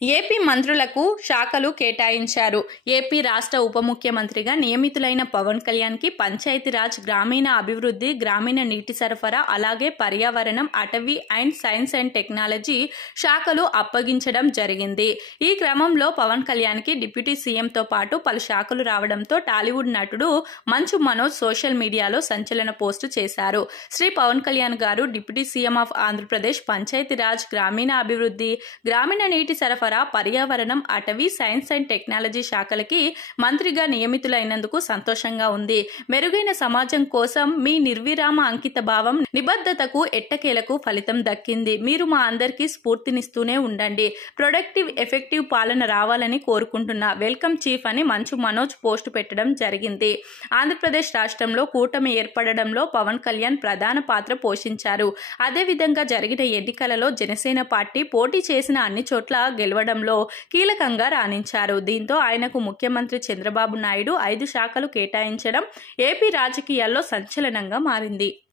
AP మంత్రులకు శాఖలు కేటాయించారు. ఏపీ రాష్ట్ర ఉప ముఖ్యమంత్రిగా నియమితులైన పవన్ కళ్యాణ్కి పంచాయతీరాజ్, గ్రామీణ అభివృద్ధి, గ్రామీణ నీటి సరఫరా, అలాగే పర్యావరణం, అటవీ అండ్ సైన్స్ అండ్ టెక్నాలజీ శాఖలు అప్పగించడం జరిగింది. ఈ క్రమంలో పవన్ కళ్యాణ్కి డిప్యూటీ సీఎంతో పాటు పలు శాఖలు రావడంతో టాలీవుడ్ నటుడు మంచు మనోజ్ సోషల్ మీడియాలో సంచలన పోస్టు చేశారు. శ్రీ పవన్ కళ్యాణ్ గారు deputy CM of Andhra Pradesh, Panchayati Raj, గ్రామీణ అభివృద్ధి, గ్రామీణ నీటి సరఫరా, పర్యావరణం, అటవీ, సైన్స్ అండ్ టెక్నాలజీ శాఖలకి మంత్రిగా నియమితులైనందుకు సంతోషంగా ఉంది. మెరుగైన సమాజం కోసం మీ నిర్విరామ అంకిత భావం, నిబద్ధతకు ఎట్టకేలకు ఫలితం దక్కింది. మీరు మా అందరికీ స్ఫూర్తినిస్తూనే ఉండండి. ప్రొడక్టివ్, ఎఫెక్టివ్ పాలన రావాలని కోరుకుంటున్నా. వెల్కమ్ చీఫ్ అని మంచు మనోజ్ పోస్టు పెట్టడం జరిగింది. ఆంధ్రప్రదేశ్ రాష్ట్రంలో కూటమి ఏర్పడడంలో పవన్ కళ్యాణ్ ప్రధాన పాత్ర పోషించారు. అదేవిధంగా జరిగిన ఎన్నికలలో జనసేన పార్టీ పోటీ చేసిన అన్ని చోట్ల గెలవడంలో కీలకంగా రాణించారు. దీంతో ఆయనకు ముఖ్యమంత్రి చంద్రబాబు నాయుడు 5 శాఖలు కేటాయించడం ఏపీ రాజకీయాల్లో సంచలనంగా మారింది.